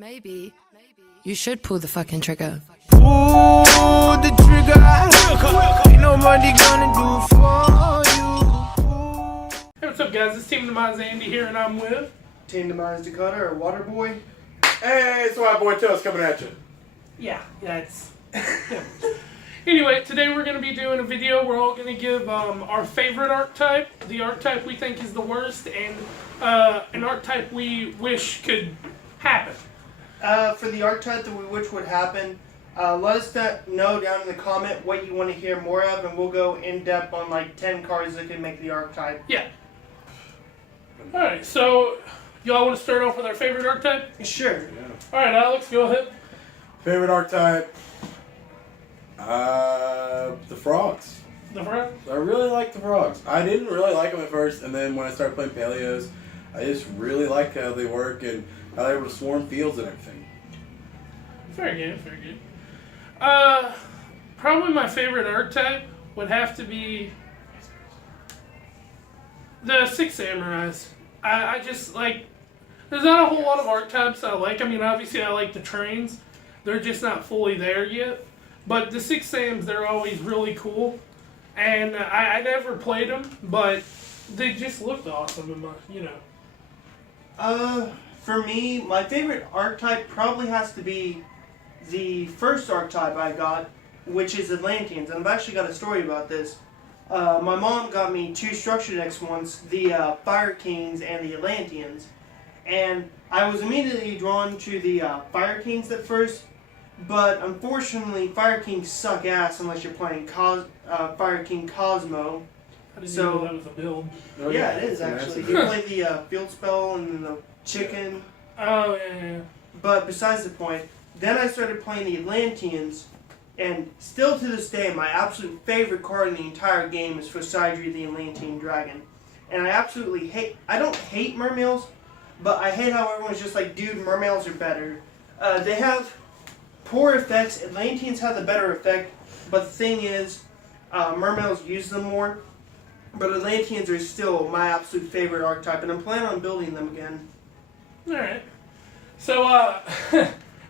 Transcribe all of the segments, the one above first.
Maybe you should pull the fucking trigger. Pull the trigger. Ain't nobody gonna do for you. Hey, what's up, guys? It's Team Demise Andy here, and I'm with Team Demise Dakota, or Waterboy. Hey, it's my boy Toast coming at you. yeah, it's yeah. Anyway, today we're going to be doing a video. We're all going to give our favorite archetype, the archetype we think is the worst, and an archetype we wish could happen. For the archetype that we wish would happen, let us know down in the comment what you want to hear more of, and we'll go in depth on like 10 cards that can make the archetype. Yeah. Alright, so y'all want to start off with our favorite archetype? Sure. Yeah. Alright, Alex, go ahead. Favorite archetype? The frogs. The front? I really like the frogs. I didn't really like them at first, and then when I started playing Paleos, I just really like how they work and how they're able to swarm fields and everything. Very good, very good. Probably my favorite archetype would have to be the Six Samurais. I just like, there's not a whole lot of archetypes I like. I mean, obviously I like the trains. They're just not fully there yet. But the Six Sams, they're always really cool. And I never played them, but they just looked awesome in my, For me, my favorite archetype probably has to be the first archetype I got, which is Atlanteans. And I've actually got a story about this. My mom got me two structure decks once, the Fire Kings and the Atlanteans. And I was immediately drawn to the Fire Kings at first, but unfortunately Fire Kings suck ass unless you're playing Fire King Cosmo. I didn't know that was a build. Oh, Yeah, it is actually. You play the field spell and then the chicken. Oh, yeah. But besides the point, then I started playing the Atlanteans, and still to this day, my absolute favorite card in the entire game is Fosidri the Atlantean Dragon. And I absolutely hate, I don't hate mermails, but I hate how everyone's just like, dude, mermails are better. They have poor effects. Atlanteans have the better effect, but the thing is, mermails use them more. But Atlanteans are still my absolute favorite archetype, and I'm planning on building them again. Alright. So,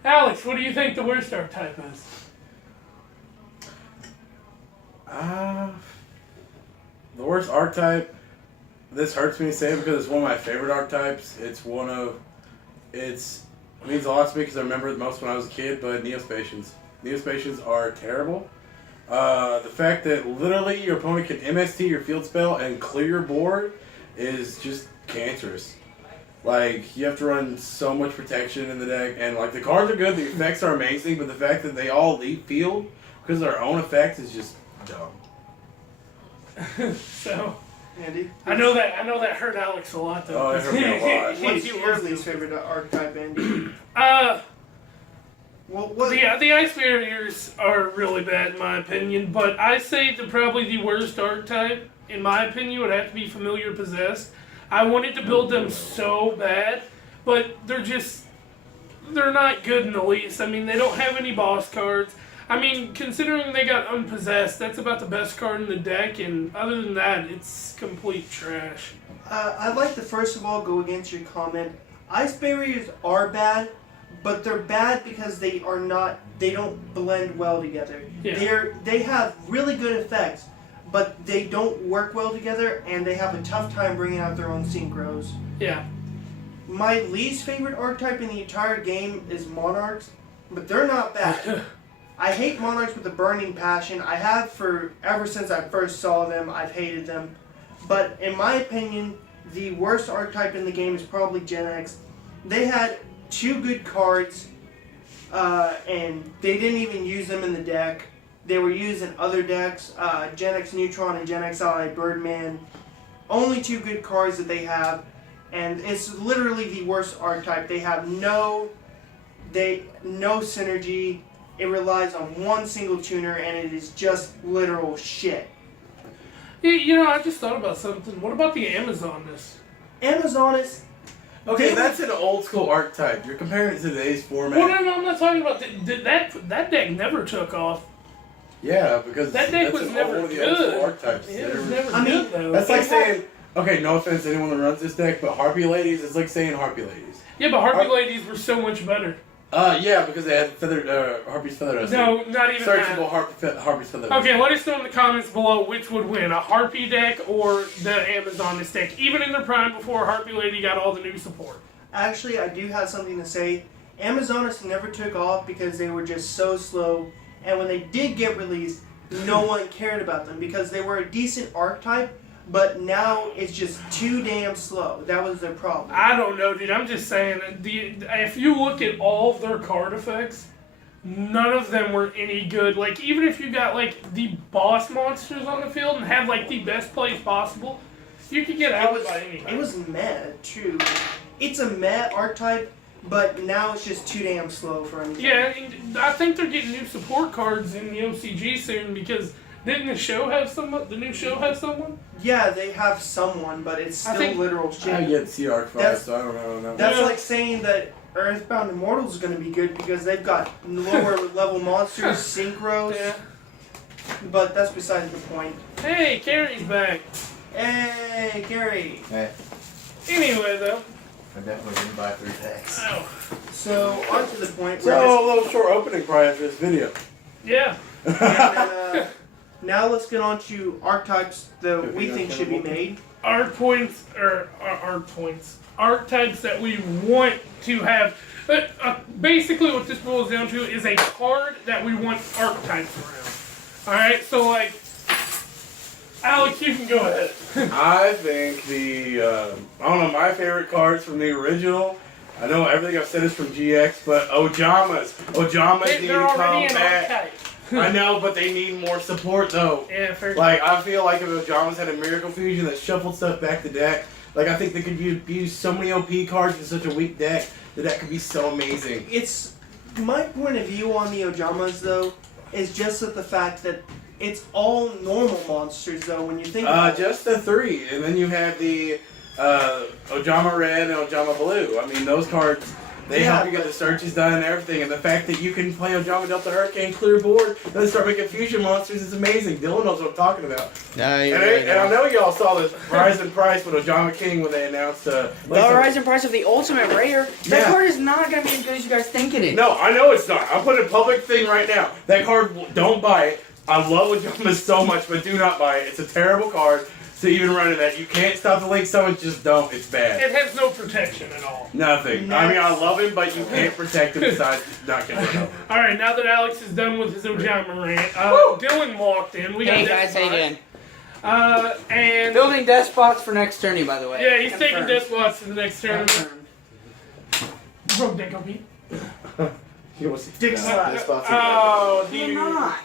Alex, what do you think the worst archetype is? The worst archetype, this hurts me to say because it's one of my favorite archetypes. It means a lot to me because I remember it most when I was a kid, but Neospatians. Neospatians are terrible. The fact that literally your opponent can MST your field spell and clear your board is just cancerous. Like, you have to run so much protection in the deck, and like the cards are good, the effects are amazing, but the fact that they all leave field because of their own effects is just dumb. So, Andy? I know that hurt Alex a lot, though. Oh, it hurt me a lot. What's your least favorite archetype, Andy? The Ice Barriers are really bad in my opinion, but I say probably the worst archetype, in my opinion, would have to be Familiar Possessed. I wanted to build them so bad, but they're not good in the least. I mean, they don't have any boss cards. I mean, considering they got Unpossessed, that's about the best card in the deck, and other than that, it's complete trash. I'd like to first of all go against your comment. Ice Barriers are bad, but they're bad because they don't blend well together. Yeah. They have really good effects, but they don't work well together, and they have a tough time bringing out their own synchros. Yeah. My least favorite archetype in the entire game is Monarchs, but they're not bad. I hate Monarchs with a burning passion. I have ever since I first saw them. I've hated them. But in my opinion, the worst archetype in the game is probably Gen X. They had two good cards, and they didn't even use them in the deck. They were used in other decks, Gen X Neutron and Gen X Ally Birdman. Only two good cards that they have, and it's literally the worst archetype. They have no synergy. It relies on one single tuner, and it is just literal shit. I just thought about something. What about the Amazoness? Amazoness. Okay, that's an old school archetype. You're comparing it to today's format. Well, no, I'm not talking about that deck. Never took off. Yeah, because that deck was never one of the good. old school archetypes. It was never I mean, good though. That's like saying Okay, no offense to anyone that runs this deck, but Harpy Ladies is like saying Harpy Ladies. Yeah, but Harpy Ladies were so much better. Yeah, because they had Harpy's Feather Dust. No, not even Searchable that. Harpy's Feather Dust. Okay, let us know in the comments below which would win, a Harpy deck or the Amazoness deck, even in their prime before Harpy Lady got all the new support. Actually, I do have something to say. Amazoness never took off because they were just so slow, and when they did get released, no one cared about them because they were a decent archetype, but now it's just too damn slow. That was their problem. I don't know, dude. I'm just saying, if you look at all of their card effects, none of them were any good. Like, even if you got, like, the boss monsters on the field and have, like, the best plays possible, you could get out by anything. It was meh, too. It's a meh archetype, but now it's just too damn slow for anything. Yeah, and I think they're getting new support cards in the OCG soon because didn't the show have someone? The new show have someone? Yeah, they have someone, but it's still literal shit. I get see Arc 5, so I don't know. That's like saying that Earthbound Immortals is going to be good because they've got lower level monsters, synchros. Yeah. But that's besides the point. Hey, Kerry's back. Hey, Kerry. Hey, Anyway, though. I definitely didn't buy 3 packs. Oh. So, on to the point. So, a little short opening prior to this video. Yeah. Now let's get on to archetypes that we think should be made. Archetypes that we want to have. Basically, what this boils down to is a card that we want archetypes around. Alright, so like, Alex, you can go ahead. I think I don't know, my favorite cards from the original, I know everything I've said is from GX, but Ojamas need They're to come already an back. archetype. I know, but they need more support though. Yeah, fair. Like, I feel like if Ojamas had a Miracle Fusion that shuffled stuff back to deck, like, I think they could use so many OP cards in such a weak deck that could be so amazing. It's my point of view on the Ojamas, though, is just that the fact that it's all normal monsters, though, when you think about it. Just the 3, and then you have the Ojama Red and Ojama Blue. I mean, those cards, they help you get the searches done and everything, and the fact that you can play Ojama Delta Hurricane, clear board, then start making fusion monsters is amazing. Dylan knows what I'm talking about. And I know y'all saw this rise in price with Ojama King when they announced The rise in price of the Ultimate Rare. That card is not going to be as good as you guys think it is. No, I know it's not. I'm putting a public thing right now. That card, don't buy it. I love Ojama so much, but do not buy it. It's a terrible card. So even running that, you can't stop the link summons, just don't. It's bad. It has no protection at all. Nothing. I mean, I love him, but you can't protect him besides not getting rid of him. Alright, now that Alex is done with his Ojama rant, Dylan walked in. We got Hey guys, how you doing? And Building despots for next tourney, by the way. yeah, he's taking Confirmed. despots to the next tournament. Confirmed. Bro, Dick OP. Dick slap. Oh, You're dude. not.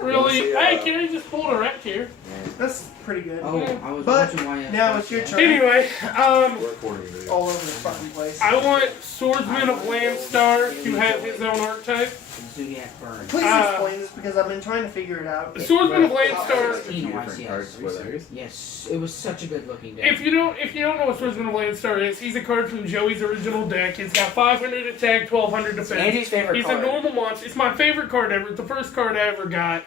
Really? See, Hey, can I just pull a wreck here? That's pretty good. Oh, I was But watching why. now it's your turn. Anyway, We're recording a video. All over the fucking place. I want Swordsman of Landstar to have his own archetype. Zodiac Burn. Please explain this because I've been trying to figure it out. Swordsman of Landstar. 16 YCS. Yes, it was such a good looking deck. If you don't know what Swordsman of Landstar is, he's a card from Joey's original deck. He's got 500 attack, 1200 defense. Andy's favorite He's card. a normal monster. It's my favorite card ever. It's the first card I ever got.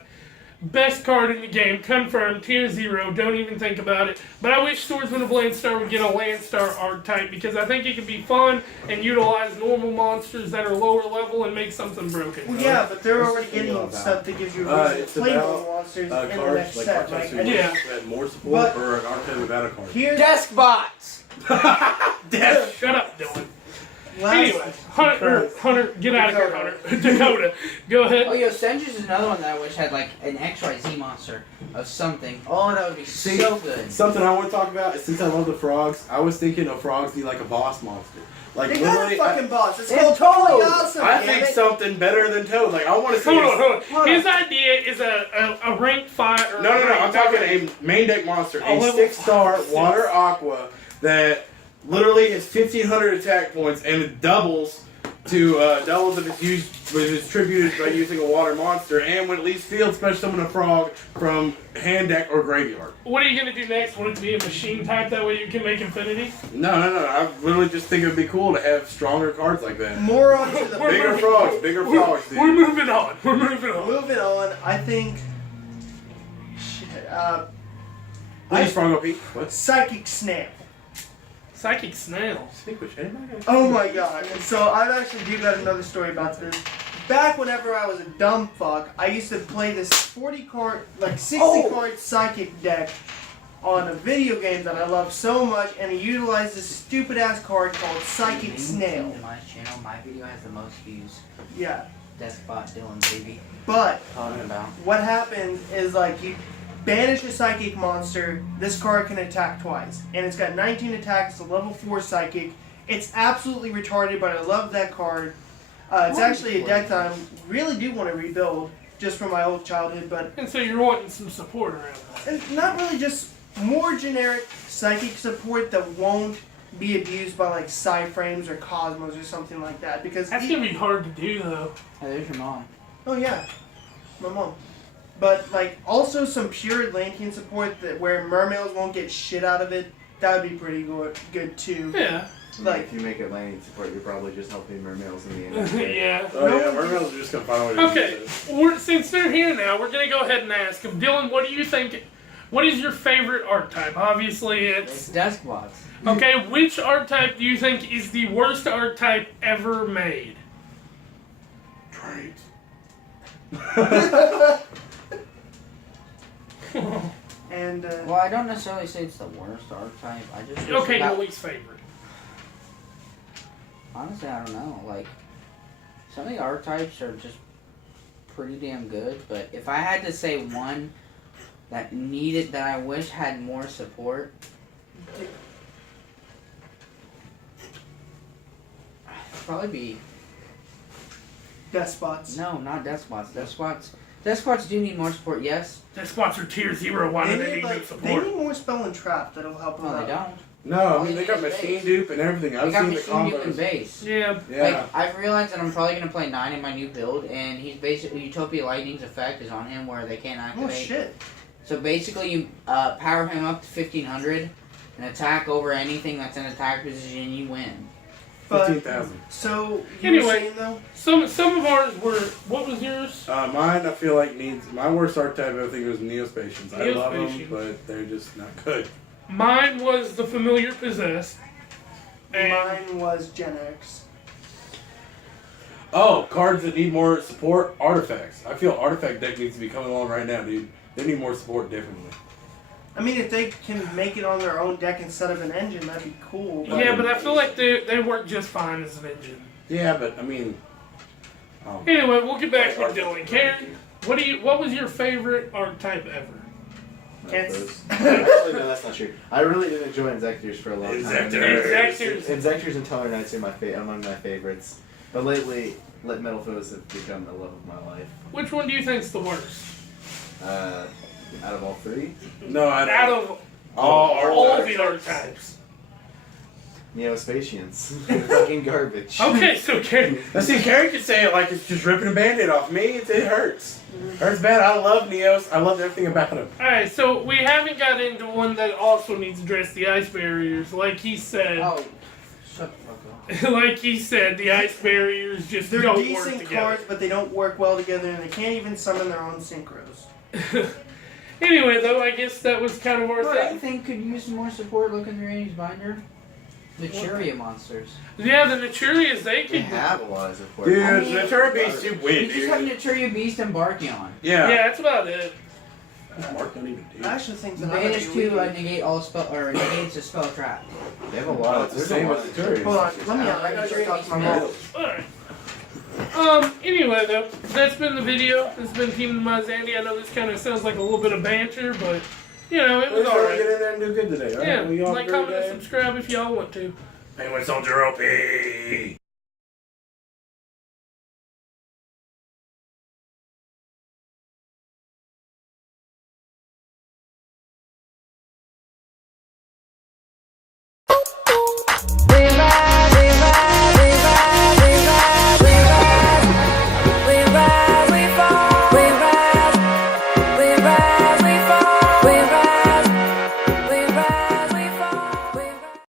Best card in the game, confirmed, tier 0, don't even think about it. But I wish Swordsman of Landstar would get a Landstar archetype because I think it could be fun and utilize normal monsters that are lower level and make something broken. Well, yeah, but they're already getting stuff that gives you a reason to It's play about, more monsters in the next cards, like set. archetypes Like, who Yeah. had more support But- or an archetype without a card. here's Desk bots! Shut up, Dylan. last. Anyway, Hunter, get out of here, Hunter. Dakota, go ahead. Oh, yo, Senju's is another one that I wish had like an XYZ monster of something. Oh, that would be so good. Something I want to talk about is since I love the frogs, I was thinking of frogs need like a boss monster. Like They got a literally, fucking boss. It's It's called Toad. Totally Awesome. I damn think it. something better than Toad. Like I want to see. Hold on. on. His idea is a rank 5. Or No. I'm rank talking nine. a main deck monster, A a level 6-star 5, water aqua that literally has 1,500 attack points and it doubles if it's used, when it's tributed by using a water monster, and when it leaves field, special summon a frog from hand deck or graveyard. What are you gonna do next? Want it to be a machine type? That way you can make infinity. No. I literally just think it would be cool to have stronger cards like that. More on to the Bigger frogs, dude. We're moving on. We're moving on. Moving on, I think. Shit. Please, Frongo Pete. What? Psychic Snail. Psychic Snail. Speak with shame. Oh my god. And so I actually do got another story about this. Back whenever I was a dumb fuck, I used to play this 40 card, like 60 card psychic deck on a video game that I love so much, and it utilized this stupid ass card called Psychic Snail. My channel, my video has the most views. Yeah. Despot Dylan, baby. But Talking about. what happens is like you banish a psychic monster, this card can attack twice. And it's got 19 attacks, it's a level 4 psychic. It's absolutely retarded, but I love that card. It's actually a deck that I really do want to rebuild, just from my old childhood, but And so you're wanting some support around that. and not really, just more generic psychic support that won't be abused by like Psyframes or Cosmos or something like that. Because That's gonna be hard to do though. Hey, there's your mom. oh yeah, my mom. But like also some pure Atlantean support that where mermaids won't get shit out of it. That would be pretty good too. Yeah. Like if you make Atlantean support, you're probably just helping mermaids in the end. Yeah. Oh yeah, mermaids are just gonna find a way to Okay, since they're here now, we're gonna go ahead and ask them. Dylan, what do you think? What is your favorite archetype? Obviously, It's Deskbots. okay. Which archetype do you think is the worst archetype ever made? Trade. and Well, I don't necessarily say it's the worst archetype. I just wish Okay, that- your least favorite. Honestly, I don't know. Like, some of the archetypes are just pretty damn good, but if I had to say one that I wish had more support, probably be despots. no, not Despots. Despots do need more support, yes. Their spots are tier 0. Why do they need no they support? need more spell and trap that'll help them Well, out. they don't. No, I mean they got machine dupe and everything. They I've got seen the machine dupe and combos. base. Yeah. Yeah. Like, I've realized that I'm probably going to play 9 in my new build, and he's basically, Utopia Lightning's effect is on him where they can't Oh activate. shit. So basically you power him up to 1500 and attack over anything that's in attack position and you win. But 15,000. so you were Anyway. saying though? Some of ours were. What was yours? Mine, I feel like needs my worst archetype. I think was Neospatians. I love them, Neospatians. but they're just not good. Mine was the familiar possessed. And Mine was Gen X. Oh, cards that need more support. Artifacts. I feel artifact deck needs to be coming along right now, dude. They need more support, definitely. I mean, if they can make it on their own deck instead of an engine, that'd be cool. yeah, but I feel like they work just fine as an engine. Yeah, but I mean. Anyway, we'll get back to Dylan. Karen, what was your favorite archetype ever? It's- Actually, no, that's not true. I really did enjoy Inzectors for a long time. Inzectors. Inzectors and Teller Knights are among my favorites. But lately, Metal Foes have become the love of my life. Which one do you think's the worst? Out of all three, No, I don't. Out of all all the archetypes. Neospatians. Fucking garbage. Okay, so Karen. Now see, Kerry can say it like it's just ripping a band-aid off me. It hurts. Hurts bad. I love Neos. I love everything about him. Alright, so we haven't got into one that also needs to address the ice barriers. Like he said, Oh, shut the fuck up. like he said, the ice barriers just They're don't work decent together. cards, but they don't work well together, and they can't even summon their own synchros. Anyway, though, I guess that was kind of our What I thing. think could use some more support looking through Andy's binder? The Cheria monsters. Yeah, the Naturias, they They could. have a lot of support. Dude, I mean, the Turret Beast too You weak, just have dude. Naturia Beast and Barkion. Yeah, Yeah. that's about it. Mark don't even do I it. actually think You that might banish be 2 weak. and negate all spell, or negates a spell trap. They have a lot Oh, of. it's the There's same a lot as of the Turret. Hold on, let me out. I gotta go talk to my mom. Alright. Anyway, though, that's been the video. It's been Team Mazandy. I know this kind of sounds like a little bit of banter, but, you know, it was Let's alright. get in there and do good today, alright? Yeah, We all like, agree comment, and today? subscribe if y'all want to. Penguin Soldier OP!